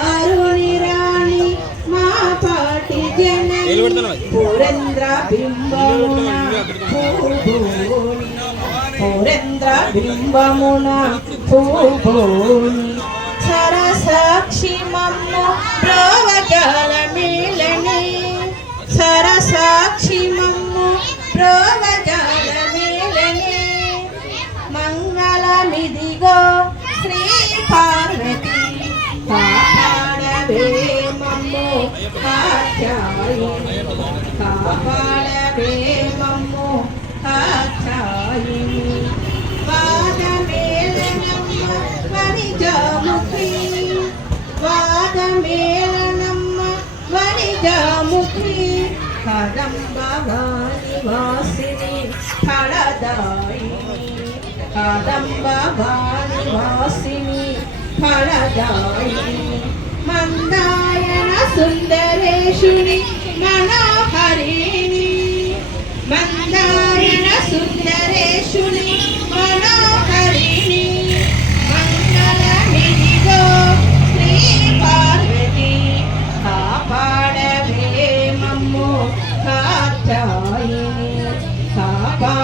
కరుణి రాణి మా పాటి జనని పురేంద్ర బింబమున పురేంద్ర బింబమున సరసాక్షి మమ్ము ప్రోవజాల మేలని సరసాక్షి మమ్ము ప్రోవజాల మేలని. మంగళమిదిగో కాచాయి కాపాడవే మమ్ము కాచాయి వాదమేళనమ్మ వనిజముఖి వాదమేళనమ్మ వనిజముఖి కదంబ వాసిని ఫలదాయిని కదంబ వాసిని ఫలదాయిని സുന്ദരേഷുണി മനോഹരിണി മന്ദാരണ സുന്ദരേഷുണി മനോഹരിണി മംഗളമിരിതോ ശ്രീ പാർവതി കാപാടവേ മമ്മോ കാത്തായിനി കാപാ